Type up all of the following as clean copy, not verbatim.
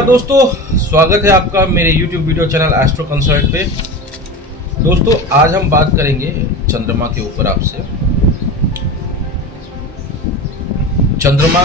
नमस्कार दोस्तों, स्वागत है आपका मेरे YouTube video channel astro consult पे। दोस्तों आज हम बात करेंगे चंद्रमा के ऊपर आपसे। चंद्रमा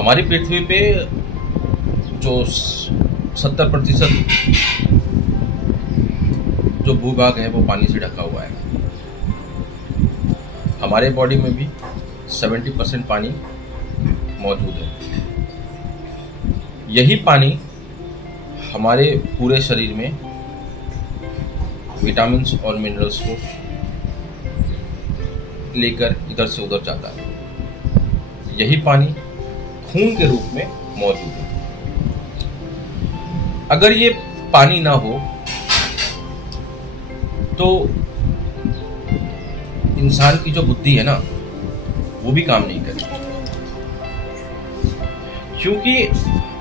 हमारी पृथ्वी पे जो 70% जो भूभाग है वो पानी से ढका हुआ है। हमारे बॉडी में भी 70% पानी मौजूद है। यही पानी हमारे पूरे शरीर में विटामिन्स और मिनरल्स को लेकर इधर से उधर जाता है। यही पानी खून के रूप में मौजूद है। अगर ये पानी ना हो तो इंसान की जो बुद्धि है ना वो भी काम नहीं करेगी। क्योंकि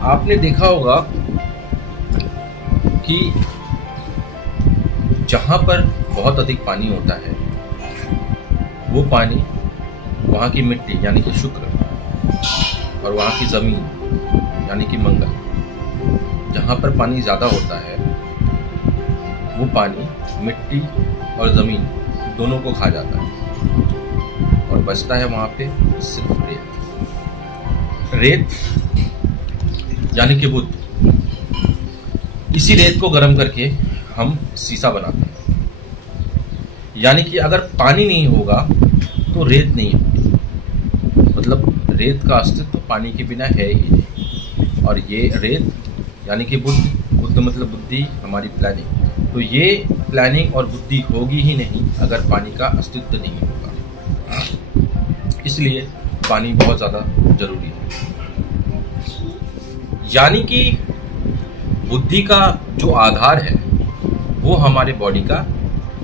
आपने देखा होगा कि जहां पर बहुत अधिक पानी होता है वो पानी वहां की मिट्टी यानी कि शुक्र और वहां की जमीन यानी कि मंगल, जहां पर पानी ज्यादा होता है वो पानी मिट्टी और जमीन दोनों को खा जाता है और बचता है वहां पे सिर्फ रेत यानी कि बुद्ध। इसी रेत को गर्म करके हम शीशा बनाते हैं। यानी कि अगर पानी नहीं होगा तो रेत नहीं होगी, मतलब रेत का अस्तित्व पानी के बिना है ही नहीं। और ये रेत यानी कि बुद्ध मतलब बुद्धि, हमारी प्लानिंग। तो ये प्लानिंग और बुद्धि होगी ही नहीं अगर पानी का अस्तित्व नहीं होगा। इसलिए पानी बहुत ज्यादा जरूरी है। यानी कि बुद्धि का जो आधार है वो हमारे बॉडी का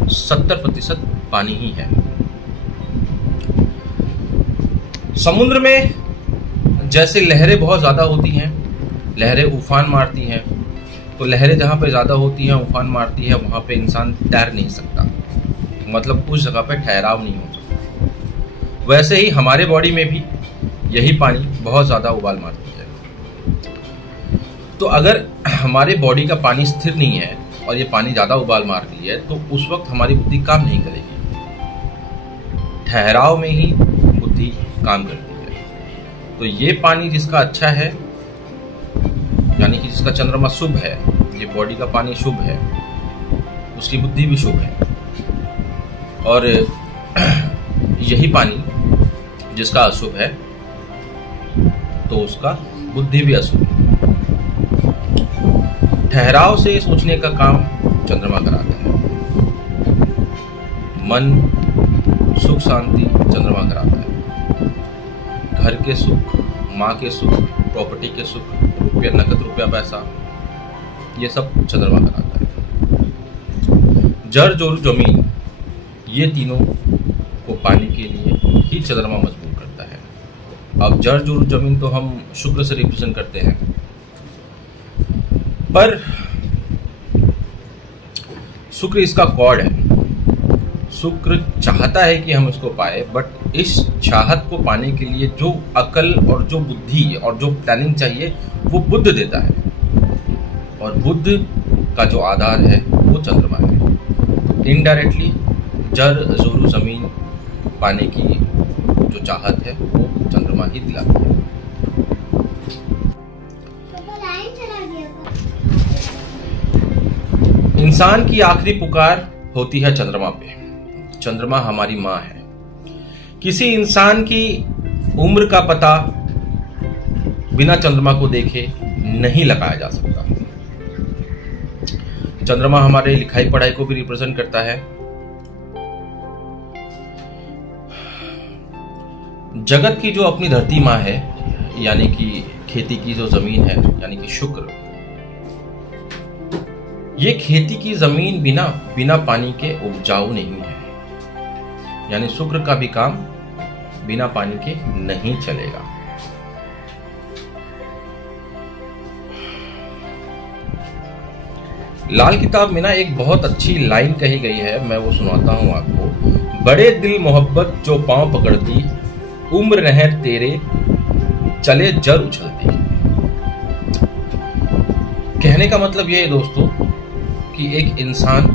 70% पानी ही है। समुद्र में जैसे लहरें बहुत ज्यादा होती हैं, लहरें उफान मारती हैं, तो लहरें जहां पे ज्यादा होती हैं, उफान मारती है, वहां पे इंसान तैर नहीं सकता, मतलब उस जगह पे ठहराव नहीं हो सकता। वैसे ही हमारे बॉडी में भी यही पानी बहुत ज्यादा उबाल मारती है। तो अगर हमारे बॉडी का पानी स्थिर नहीं है और ये पानी ज्यादा उबाल मार रही है तो उस वक्त हमारी बुद्धि काम नहीं करेगी। ठहराव में ही बुद्धि काम करती है। तो ये पानी जिसका अच्छा है, यानी कि जिसका चंद्रमा शुभ है, ये बॉडी का पानी शुभ है, उसकी बुद्धि भी शुभ है। और यही पानी जिसका अशुभ है तो उसका बुद्धि भी अशुभ है। ठहराव से सोचने का काम चंद्रमा कराता है। मन सुख शांति चंद्रमा कराता है। घर के सुख, माँ के सुख, प्रॉपर्टी के सुख, रुपया, नकद रुपया, पैसा, ये सब चंद्रमा कराता है। जड़ जोर जमीन, ये तीनों को पाने के लिए ही चंद्रमा मजबूर करता है। अब जड़ जोर जमीन तो हम शुक्र से रिप्रेजेंट करते हैं, पर शुक्र इसका कॉर्ड है। शुक्र चाहता है कि हम इसको पाए, बट इस चाहत को पाने के लिए जो अकल और जो बुद्धि और जो प्लानिंग चाहिए वो बुद्ध देता है। और बुद्ध का जो आधार है वो चंद्रमा है। इनडायरेक्टली जड़ जोरू जमीन पाने की जो चाहत है वो चंद्रमा ही दिलाता है। इंसान की आखिरी पुकार होती है चंद्रमा पे। चंद्रमा हमारी माँ है। किसी इंसान की उम्र का पता बिना चंद्रमा को देखे नहीं लगाया जा सकता। चंद्रमा हमारे लिखाई पढ़ाई को भी रिप्रेजेंट करता है। जगत की जो अपनी धरती माँ है, यानी कि खेती की जो जमीन है, यानी कि शुक्र, ये खेती की जमीन बिना पानी के उपजाऊ नहीं है। यानी शुक्र का भी काम बिना पानी के नहीं चलेगा। लाल किताब में ना एक बहुत अच्छी लाइन कही गई है, मैं वो सुनाता हूं आपको। बड़े दिल मोहब्बत जो पांव पकड़ती, उम्र रहे तेरे चले जर उछलती। कहने का मतलब ये है दोस्तों कि एक इंसान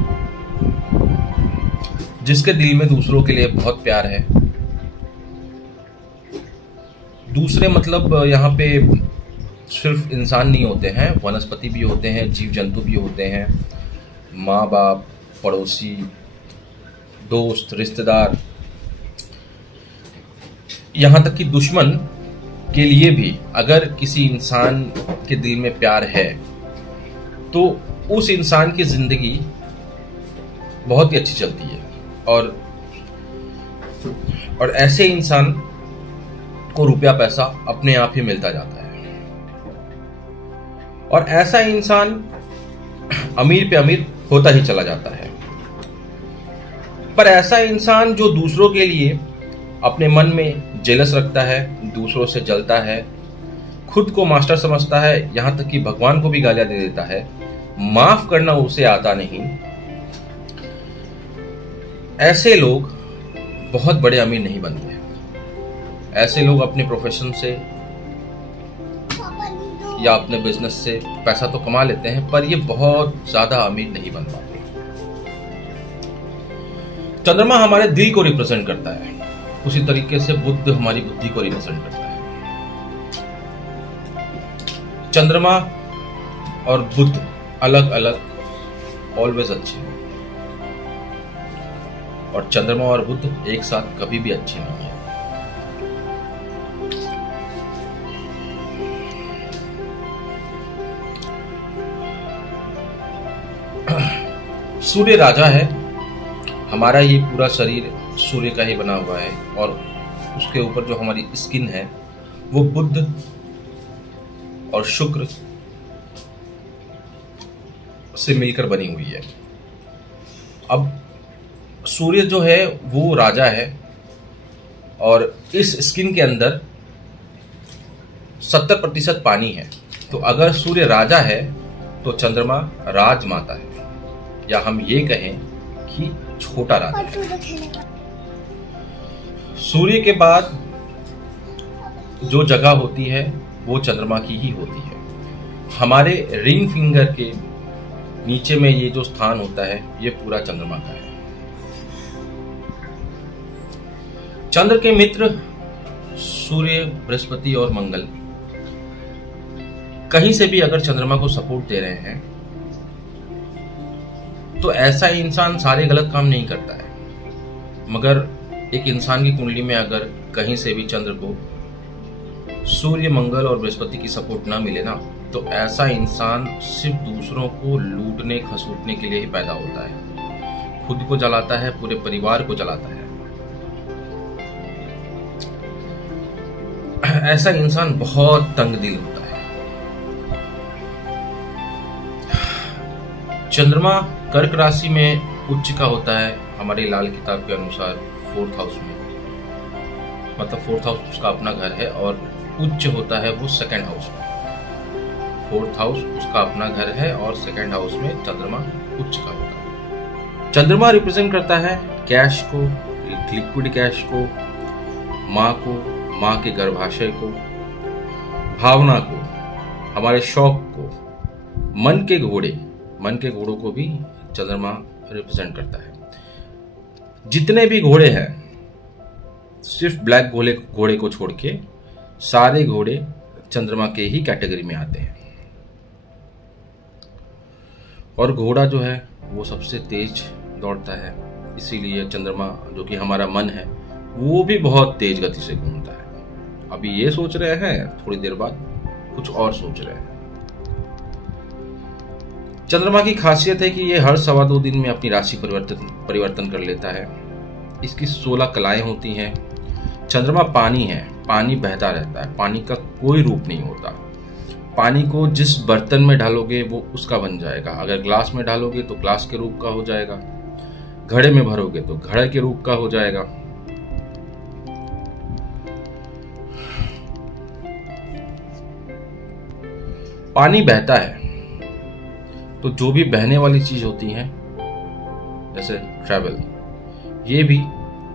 जिसके दिल में दूसरों के लिए बहुत प्यार है, दूसरे मतलब यहाँ पे सिर्फ इंसान नहीं होते हैं, वनस्पति भी होते हैं, जीव जंतु भी होते हैं, माँ बाप, पड़ोसी, दोस्त, रिश्तेदार, यहाँ तक कि दुश्मन के लिए भी अगर किसी इंसान के दिल में प्यार है तो उस इंसान की जिंदगी बहुत ही अच्छी चलती है। और ऐसे इंसान को रुपया पैसा अपने आप ही मिलता जाता है, और ऐसा इंसान अमीर पे अमीर होता ही चला जाता है। पर ऐसा इंसान जो दूसरों के लिए अपने मन में जेलस रखता है, दूसरों से जलता है, खुद को मास्टर समझता है, यहां तक कि भगवान को भी गालियां दे देता है, माफ करना उसे आता नहीं, ऐसे लोग बहुत बड़े अमीर नहीं बनते हैं। ऐसे लोग अपने प्रोफेशन से या अपने बिजनेस से पैसा तो कमा लेते हैं, पर ये बहुत ज्यादा अमीर नहीं बन पाते। चंद्रमा हमारे दिल को रिप्रेजेंट करता है, उसी तरीके से बुद्ध हमारी बुद्धि को रिप्रेजेंट करता है। चंद्रमा और बुद्ध अलग अलग ऑलवेज अच्छे हैं, और चंद्रमा और बुद्ध एक साथ कभी भी अच्छे नहीं है। सूर्य राजा है, हमारा ये पूरा शरीर सूर्य का ही बना हुआ है, और उसके ऊपर जो हमारी स्किन है वो बुध और शुक्र से मिलकर बनी हुई है। अब सूर्य जो है वो राजा है, और इस स्किन के अंदर 70% पानी है। तो अगर सूर्य राजा है तो चंद्रमा राजमाता है, या हम ये कहें कि छोटा राजा है। सूर्य के बाद जो जगह होती है वो चंद्रमा की ही होती है। हमारे रिंग फिंगर के नीचे में ये जो स्थान होता है ये पूरा चंद्रमा का है। चंद्र के मित्र सूर्य, बृहस्पति और मंगल कहीं से भी अगर चंद्रमा को सपोर्ट दे रहे हैं तो ऐसा इंसान सारे गलत काम नहीं करता है। मगर एक इंसान की कुंडली में अगर कहीं से भी चंद्र को सूर्य, मंगल और बृहस्पति की सपोर्ट ना मिले ना, तो ऐसा इंसान सिर्फ दूसरों को लूटने खसूटने के लिए ही पैदा होता है, खुद को जलाता है, पूरे परिवार को जलाता है। ऐसा इंसान बहुत तंग दिल होता है। चंद्रमा कर्क राशि में उच्च का होता है हमारी लाल किताब के अनुसार 4th हाउस में, मतलब 4th हाउस उसका अपना घर है, और उच्च होता है वो 2nd हाउस में। 4th हाउस उसका अपना घर है और 2nd हाउस में चंद्रमा उच्च का होता है। चंद्रमा रिप्रेजेंट करता है कैश को, लिक्विड कैश को, माँ को, माँ के गर्भाशय को, भावना को, हमारे शौक को, मन के घोड़ों को भी चंद्रमा रिप्रेजेंट करता है। जितने भी घोड़े हैं, सिर्फ ब्लैक घोड़े को छोड़ के सारे घोड़े चंद्रमा के ही कैटेगरी में आते हैं। और घोड़ा जो है वो सबसे तेज दौड़ता है, इसीलिए चंद्रमा जो कि हमारा मन है वो भी बहुत तेज गति से घूमता है। अभी ये सोच रहे हैं, थोड़ी देर बाद कुछ और सोच रहे हैं। चंद्रमा की खासियत है कि ये हर 2.25 दिन में अपनी राशि परिवर्तन कर लेता है। इसकी 16 कलाएं होती हैं। चंद्रमा पानी है, पानी बहता रहता है, पानी का कोई रूप नहीं होता। पानी को जिस बर्तन में डालोगे वो उसका बन जाएगा। अगर ग्लास में डालोगे तो ग्लास के रूप का हो जाएगा, घड़े में भरोगे तो घड़े के रूप का हो जाएगा। पानी बहता है तो जो भी बहने वाली चीज होती है, जैसे ट्रैवल, ये भी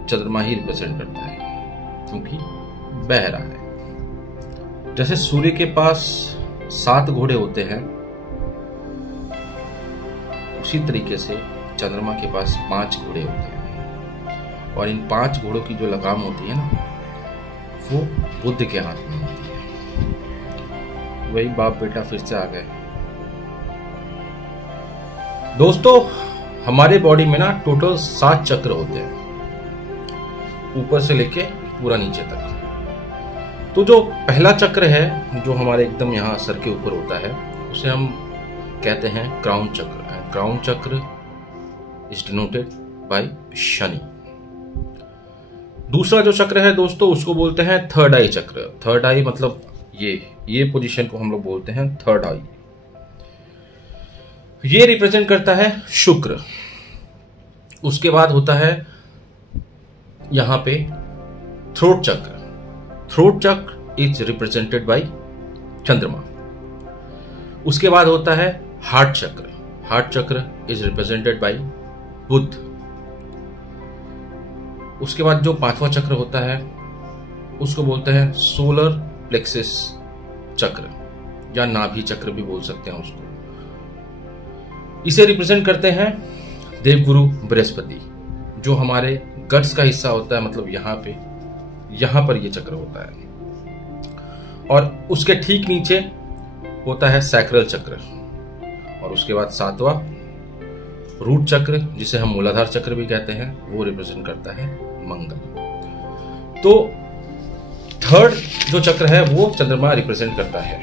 चंद्रमा ही रिप्रेजेंट करता है क्योंकि बह रहा है। जैसे सूर्य के पास 7 घोड़े होते हैं, उसी तरीके से चंद्रमा के पास 5 घोड़े होते हैं और इन 5 घोड़ों की जो लगाम होती है ना, वो बुद्ध के हाथ में होती है। वही बाप बेटा फिर से आ गए। दोस्तों, हमारे बॉडी में ना टोटल 7 चक्र होते हैं, ऊपर से लेके पूरा नीचे तक। तो जो पहला चक्र है, जो हमारे एकदम यहाँ सर के ऊपर होता है, उसे हम कहते हैं क्राउन चक्र। क्राउन चक्र इज डिनोटेड बाय शनि। दूसरा जो चक्र है दोस्तों, उसको बोलते हैं थर्ड आई चक्र। थर्ड आई मतलब ये पोजीशन को हम लोग बोलते हैं थर्ड आई। ये रिप्रेजेंट करता है शुक्र। उसके बाद होता है यहां पे थ्रोट चक्र। थ्रोट चक्र इज रिप्रेजेंटेड बाय चंद्रमा। उसके बाद होता है हार्ट चक्र। हार्ट चक्र इज रिप्रेजेंटेड बाय बुध। उसके बाद जो 5वां चक्र होता है उसको बोलते हैं सोलर प्लेक्सिस चक्र, या नाभि चक्र भी बोल सकते हैं उसको। इसे रिप्रेजेंट करते हैं देवगुरु बृहस्पति, जो हमारे गट्स का हिस्सा होता है, मतलब यहां पर ये चक्र होता है। और उसके ठीक नीचे होता है सैक्रल चक्र। और उसके बाद 7वां रूट चक्र, जिसे हम मूलाधार चक्र भी कहते हैं, वो रिप्रेजेंट करता है मंगल। तो थर्ड जो चक्र है वो चंद्रमा रिप्रेजेंट करता है।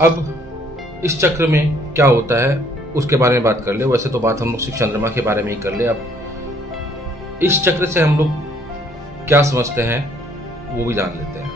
अब इस चक्र में क्या होता है उसके बारे में बात कर ले। वैसे तो बात हम लोग सिर्फ चंद्रमा के बारे में ही कर ले। अब इस चक्र से हम लोग क्या समझते हैं वो भी जान लेते हैं।